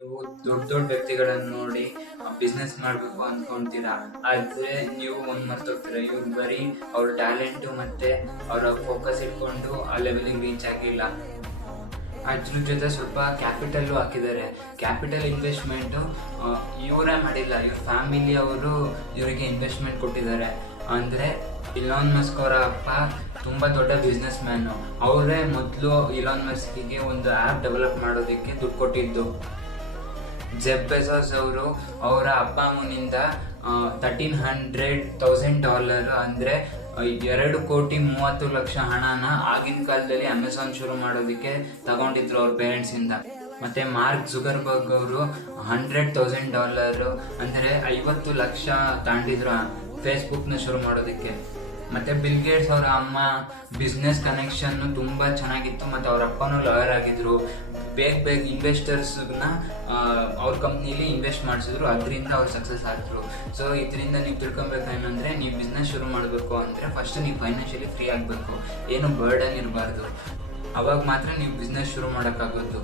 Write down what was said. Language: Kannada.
ನೀವು ದೊಡ್ಡ ದೊಡ್ಡ ವ್ಯಕ್ತಿಗಳನ್ನು ನೋಡಿ ಬಿಸ್ನೆಸ್ ಮಾಡಬೇಕು ಅನ್ಕೊಂತೀರಾ. ಆದ್ರೆ ನೀವು ಒಂದ್ ಮರ್ತೋಗ್ತೀರಾ, ಇವ್ರು ಬರೀ ಅವ್ರ ಟ್ಯಾಲೆಂಟು ಮತ್ತೆ ಅವರ ಫೋಕಸ್ ಇಟ್ಕೊಂಡು ಆ ಲೆವೆಲಿಗೆ ರೀಚ್ ಆಗಿಲ್ಲ. ಅದ್ರ ಜೊತೆ ಸ್ವಲ್ಪ ಕ್ಯಾಪಿಟಲ್ಲು ಹಾಕಿದ್ದಾರೆ. ಕ್ಯಾಪಿಟಲ್ ಇನ್ವೆಸ್ಟ್ಮೆಂಟು ಇವರೇ ಮಾಡಿಲ್ಲ, ಇವ್ರ ಫ್ಯಾಮಿಲಿ ಅವರು ಇವರಿಗೆ ಇನ್ವೆಸ್ಟ್ಮೆಂಟ್ ಕೊಟ್ಟಿದ್ದಾರೆ. ಅಂದರೆ ಇಲಾನ್ ಮಸ್ಕ್ ಅವರ ಅಪ್ಪ ತುಂಬ ದೊಡ್ಡ ಬಿಸ್ನೆಸ್ ಮ್ಯಾನು. ಅವರೇ ಮೊದಲು ಇಲಾನ್ ಮಸ್ಕಿಗೆ ಒಂದು ಆ್ಯಪ್ ಡೆವಲಪ್ ಮಾಡೋದಕ್ಕೆ ದುಡ್ಡು ಕೊಟ್ಟಿದ್ದು. ಜೆಫ್ ಬೆಜೋಸ್ ಅವರು ಅವರ ಅಪ್ಪ ಅಮ್ಮನಿಂದ $1,300,000 ಅಂದರೆ 2,30,00,000 ಹಣನ ಆಗಿನ ಕಾಲದಲ್ಲಿ ಅಮೆಝಾನ್ ಶುರು ಮಾಡೋದಕ್ಕೆ ತಗೊಂಡಿದ್ರು ಅವ್ರ ಪೇರೆಂಟ್ಸಿಂದ. ಮತ್ತು ಮಾರ್ಕ್ ಜುಕರ್ಬರ್ಗ್ ಅವರು $100,000 ಅಂದರೆ 50 ಲಕ್ಷ ತಾಂಡಿದ್ರು ಫೇಸ್ಬುಕ್ನ ಶುರು ಮಾಡೋದಕ್ಕೆ. ಮತ್ತು ಬಿಲ್ ಗೇಟ್ಸ್ ಅವರ ಅಮ್ಮ ಬಿಸ್ನೆಸ್ ಕನೆಕ್ಷನ್ನು ತುಂಬ ಚೆನ್ನಾಗಿತ್ತು ಮತ್ತು ಅವ್ರ ಅಪ್ಪನೂ ಲಾಯರ್ ಆಗಿದ್ರು. ಬೇಗ ಇನ್ವೆಸ್ಟರ್ಸ್ನ ಅವ್ರ ಕಂಪ್ನಿಲಿ ಇನ್ವೆಸ್ಟ್ ಮಾಡಿಸಿದ್ರು, ಅದರಿಂದ ಅವ್ರು ಸಕ್ಸಸ್ ಆಗಿದ್ರು. ಸೊ ಇದರಿಂದ ನೀವು ತಿಳ್ಕೊಬೇಕೇನಂದರೆ, ನೀವು ಬಿಸ್ನೆಸ್ ಶುರು ಮಾಡಬೇಕು ಅಂದರೆ ಫಸ್ಟ್ ನೀವು ಫೈನಾನ್ಷಿಯಲಿ ಫ್ರೀ ಆಗಬೇಕು, ಏನು ಬರ್ಡನ್ ಇರಬಾರ್ದು. ಅವಾಗ ಮಾತ್ರ ನೀವು ಬಿಸ್ನೆಸ್ ಶುರು ಮಾಡೋಕ್ಕಾಗೋದು.